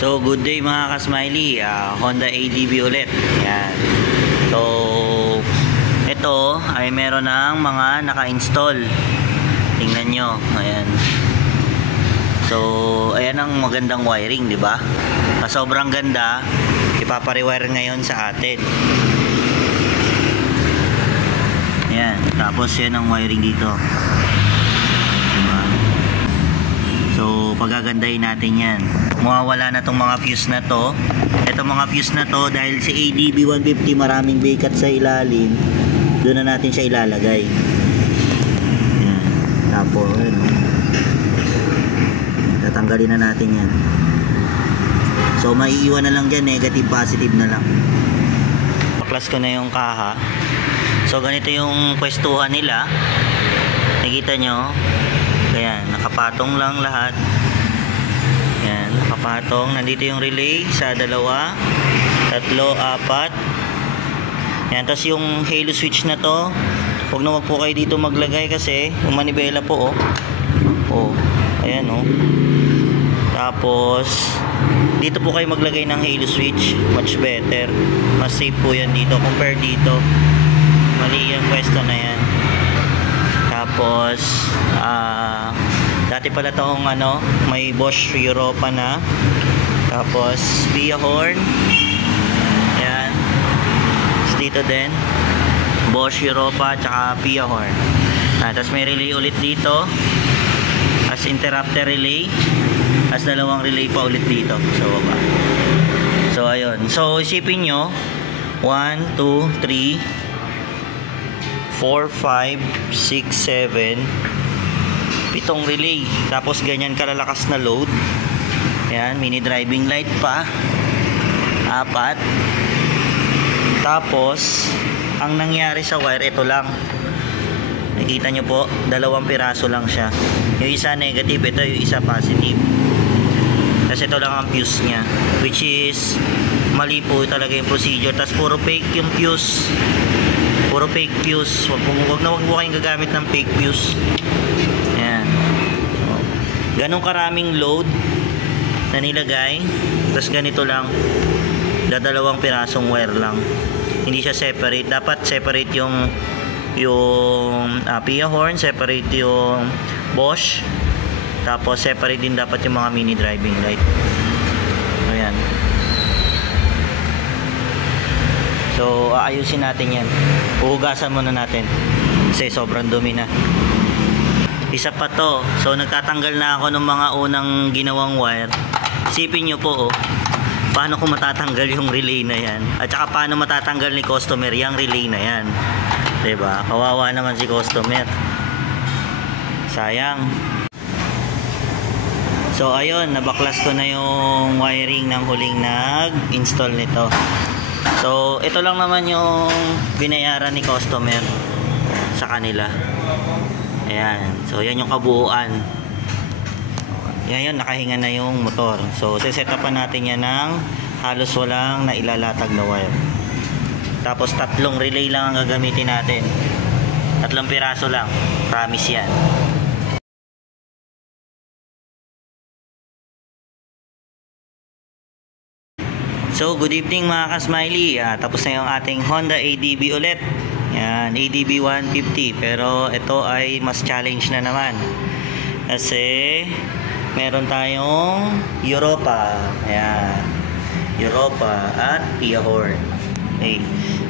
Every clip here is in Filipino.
So, good day mga ka-smiley. Honda ADB ulit. Yan. So, ito ay meron ng mga naka-install. Tingnan nyo. Ayan. So, ayan ang magandang wiring, di ba? Sobrang ganda. Ipapare-wire ngayon sa atin. Ayan. Tapos yan ang wiring dito. Diba? So, pagagandahin natin yan. Mawawala na tong mga fuse na to. Itong mga fuse na to, dahil si ADB 150 maraming bikat sa ilalim, doon na natin siya ilalagay. Yan. Tapos, tatanggalin na natin yan. So, maiiwan na lang dyan, negative, positive na lang. Paklas ko na yung kaha. So, ganito yung pwestuhan nila. Nakita nyo? Ayan, nakapatong lang lahat. Yan, nakapatong. Nandito yung relay sa 2, 3, 4. Yan, tapos yung halo switch na to, huwag na wag po kayo dito maglagay kasi yung manibela po, oh. Ayan, oh. Tapos, dito po kayo maglagay ng halo switch. Much better. Mas safe po yan dito compare dito. Mali yung pwesto na yan. Tapos, dati pala toong may Bosch Europa na. Tapos Pia horn. Ayan. Dito din Bosch Europa tsaka Pia horn. Tapos may relay ulit dito as interrupter relay. As dalawang relay pa ulit dito sa baba. So ayun. So isipin nyo 1, 2, 3 4, 5, 6, 7 pitong relay. Tapos ganyan kalalakas na load. Yan, mini driving light pa 4. Tapos ang nangyari sa wire, ito lang. Nakita nyo po, 2 piraso lang siya. Yung isa negative, ito yung isa positive. Kasi ito lang ang fuse nya, which is mali po talaga yung procedure. Tapos puro fake yung fuse. Puro fake fuse. Wag na wag po kayong gagamit ng fake fuse. Ayan. Ganong karaming load na nilagay. Tapos ganito lang. 2 pirasong wire lang. Hindi siya separate. Dapat separate yung Pia horn. Separate yung Bosch. Tapos separate din dapat yung mga mini driving light. Ayan. So, aayusin natin yan. Uhugasan muna natin. Kasi sobrang dumi na. Isa pa to. So, nagtatanggal na ako ng mga unang ginawang wire. Isipin nyo po, paano ko matatanggal yung relay na yan? At saka paano matatanggal ni customer yung relay na yan? Diba? Kawawa naman si customer. Sayang. So, ayun. Nabaklas ko na yung wiring ng huling nag-install nito. So, ito lang naman yung binayaran ni customer sa kanila. Ayan. So, yan yung kabuuan. Ngayon, nakahinga na yung motor. So, set up pa natin yan ng halos walang na ilalatag na wire. Tapos, 3 relay lang ang gagamitin natin. 3 piraso lang. Promise yan. So, good evening mga ka-smiley. Tapos na yung ating Honda ADB ulit. Yan, ADB 150. Pero ito ay mas challenge na naman. Kasi meron tayong Europa. Ayan. Europa at Pia horn. Okay.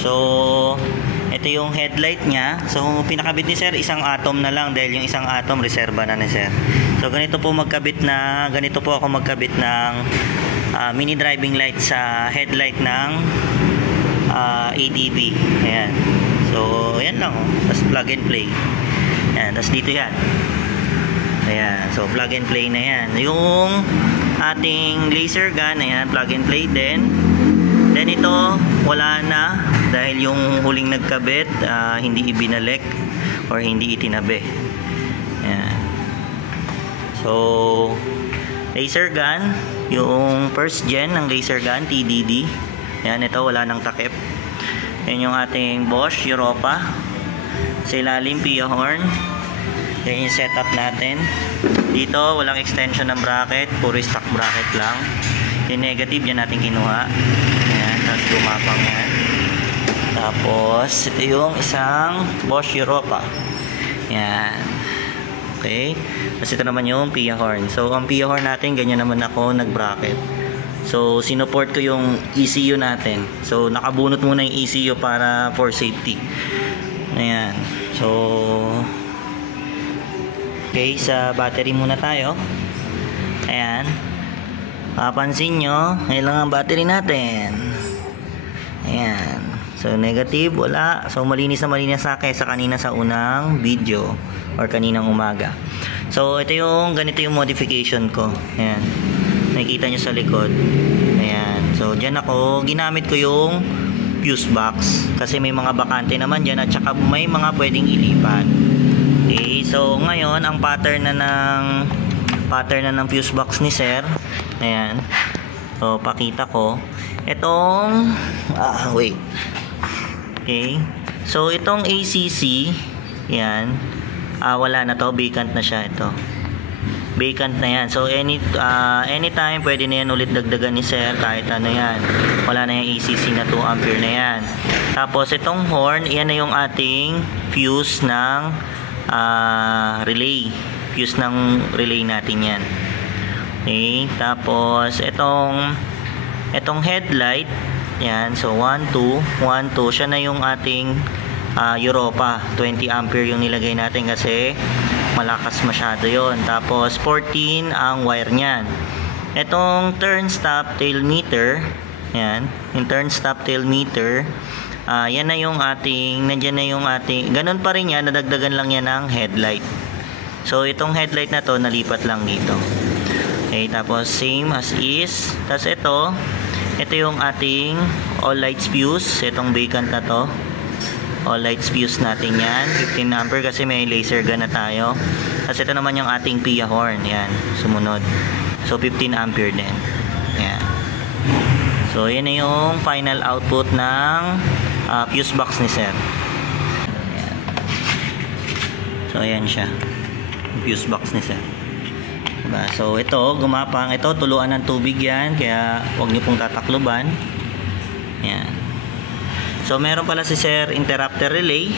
So, ito yung headlight niya. So, pinakabit ni sir, isang atom na lang. Dahil yung isang atom, reserva na ni sir. So, ganito po ako magkabit ng mini driving light sa headlight ng ADB. Ayan. So, ayan lang. Tapos plug and play. Ayan. Tapos dito yan. Ayan. So, plug and play na yan. Yung ating laser gun, ayan, plug and play din. Then ito, wala na. Dahil yung huling nagkabit, hindi ibinalik or hindi itinabi. Ayan. So, laser gun, yung first gen ng laser gun, TDD. Yan, ito wala nang takip. Yan yung ating Bosch Europa. Sa ilalim, Pia horn. Yan yung setup natin. Dito, walang extension ng bracket. Puro stock bracket lang. Yung negative, yan natin kinuha. Ayan, tapos gumapang yan. Tapos, ito yung isang Bosch Europa. Ayan. Okay. Tapos ito naman yung PIA horn. So, ang PIA horn natin, ganyan naman ako nag-bracket. So, sinuport ko yung ECU natin. So, nakabunot muna yung ECU para for safety. Ayan. So, okay, sa battery muna tayo. Ayan. Mapapansin nyo, kailangan battery natin. Ayan. So, negative, wala. So, malinis na malinis sa kaysa kanina sa unang video or kaninang umaga. So, ito yung, ganito yung modification ko. Ayan. Nakikita nyo sa likod. Ayan. So, dyan ako, ginamit ko yung fuse box. Kasi may mga bakante naman dyan at saka may mga pwedeng ilipat. Okay. So, ngayon, ang pattern na ng fuse box ni Sir. Ayan. So, pakita ko. Itong, wait. Okay. So, itong ACC, yan. Wala na to. Vacant na siya ito. Vacant na yan. So, anytime, pwede na yan ulit dagdagan ni Sir. Kahit ano yan. Wala na yung ACC na 2 ampere na yan. Tapos, itong horn, yan na yung ating fuse ng relay. Fuse ng relay natin yan. Okay. Tapos, itong headlight, yan. So, 1, 2, 1, 2. Siya na yung ating Europa. 20 ampere yung nilagay natin kasi malakas masyado yon. Tapos 14 ang wire niyan. Itong turn stop tail meter, yan, yung turn stop tail meter, yan na yung ating, nandiyan na yung ating, ganun pa rin yan, nadagdagan lang yan ng headlight. So itong headlight na to nalipat lang dito. Okay, tapos same as is. Tapos ito yung ating all lights fuse, itong vacant na to. All lights fuse natin yan, 15 ampere kasi may laser gun na tayo. Kasi ito naman yung ating PIA horn, yan, sumunod. So 15 ampere din. Yan. So yan na yung final output ng fuse box ni Sir. Yan. So ayan siya, fuse box ni Sir. Diba? So ito, gumapang, ito tuluan ng tubig yan, kaya huwag niyo pong tatakluban. Yan. So, meron pala si Sir interrupter relay.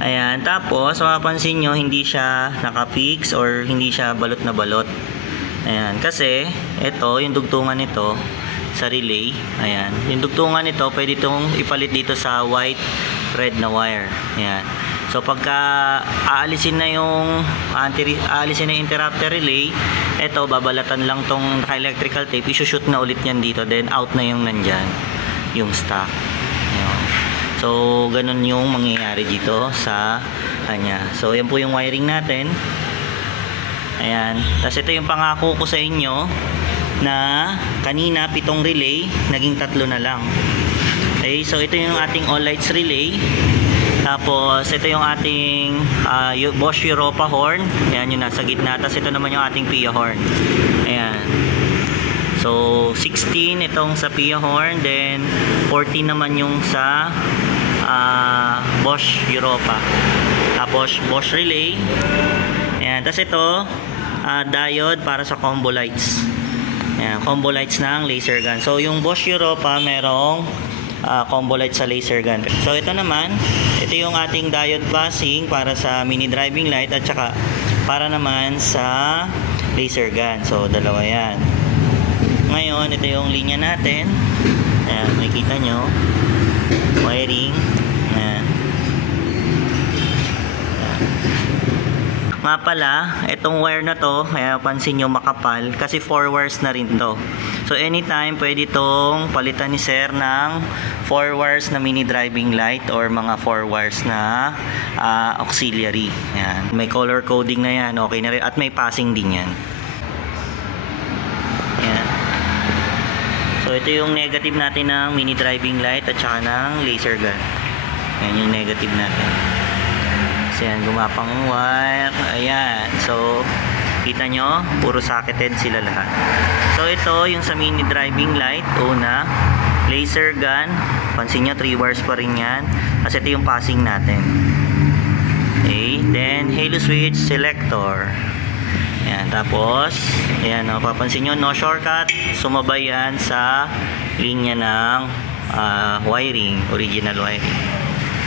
Ayan. Tapos, mapapansin nyo, hindi siya naka-fix or hindi siya balot na balot. Ayan. Kasi, ito, yung dugtungan nito sa relay. Ayan. Yung dugtungan nito, pwede itong ipalit dito sa white, red na wire. Ayan. So, pagka aalisin na yung interrupter relay, ito, babalatan lang tong electrical tape. Isushoot na ulit yan dito. Then, out na yung nandyan. Yung stock. So, ganun yung mangyayari dito sa kanya. So, yan po yung wiring natin. Ayan. Tapos ito yung pangako ko sa inyo na kanina 7 relay, naging 3 na lang. Okay, so ito yung ating all lights relay. Tapos, ito yung ating Bosch Europa horn. Ayan yung nasa gitna. Tapos ito naman yung ating PIA horn. Ayan. So, 16 itong sa PIA horn, then 14 naman yung sa Bosch Europa. Tapos, Bosch relay. Ayan. Tapos ito, diode para sa combo lights. Ayan, combo lights ng laser gun. So, yung Bosch Europa, merong combo lights sa laser gun. So, ito naman, ito yung ating diode passing para sa mini driving light at saka para naman sa laser gun. So, dalawa yan. Ngayon, ito yung linya natin. Ayan, makikita nyo. Wiring. Ayan. Nga pala, itong wire na to, kaya pansin nyo makapal, kasi 4 wires na rin to. So, anytime, pwede itong palitan ni Sir ng 4 wires na mini driving light or mga 4 wires na auxiliary. Ayan. May color coding na yan. Okay na rin. At may passing din yan. So, ito yung negative natin ng mini driving light at saka ng laser gun. Ayan yung negative natin. So, yan, gumapang wire. Ayan. So, kita nyo, puro socketed sila lahat. So, ito yung sa mini driving light. Una, laser gun. Pansin nyo, 3 wires pa rin yan. Kasi ito yung passing natin. Okay. Then, halo switch selector. Ayan, tapos, ayan, no, papansin nyo, no shortcut. Sumabay yan sa linya ng wiring, original wiring.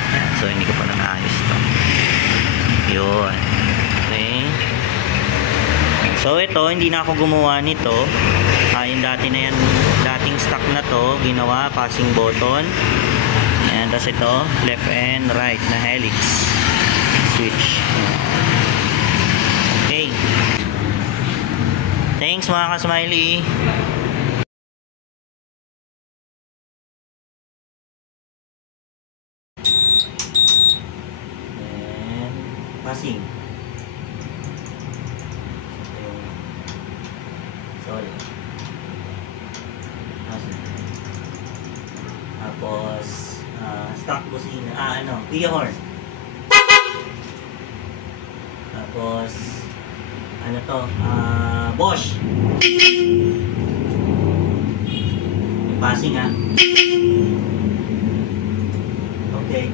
Ayan, so hindi ko pa na naayos ito. Yun. Okay. So ito, hindi na ako gumawa nito. Yung dati na yan, dating stock na to, ginawa, passing button. Ayan, tapos ito, left and right na helix switch. Okay. Thanks mga ka-smiley. And passing. Sorry. Tapos stock busina, Kuya horn. Tapos ano to, Bosch. Yung passing Okay.